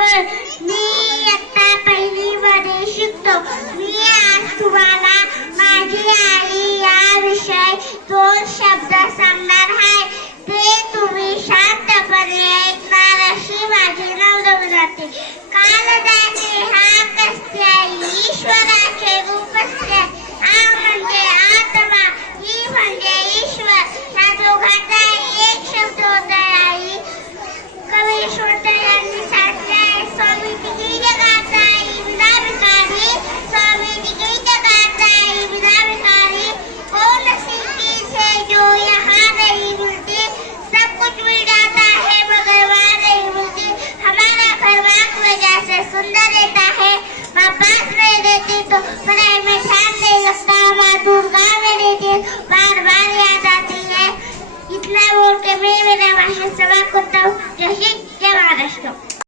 बोल. मी आता पहिलीमध्ये शिकतो. मी आज तुम्हाला माझी आई या विषयी 2 शब्द सांगणार आहे. ते तुम्ही शांतपणे ऐकणार अशी माझी नम्र. काल जाते हा कसते ईश्वराचे रूप असते. आ म्हणजे आत्मा, ही म्हणजे ईश्वर. या दोघांचा एक शब्द होता आई. कवी ईश्वरयांनी सांगितले, स्वामी की जगात आई बिना भिकारी, स्वामी की जगात आई बिना भिकारी. कौन सी चीज है जो यहाँ नहीं मिलती, सब कुछ मिल जाता है मगर वहाँ नहीं मिलती. हमारा घर वाक वजह से सुंदर रहता है, माँ पास नहीं रहती तो पढ़ाई में ध्यान नहीं लगता. माँ दुर्गा में रहती बार बार याद आती है. इतना बोल के मैं मेरा भाषण समाप्त करता हूँ. जय हिंद, जय महाराष्ट्र.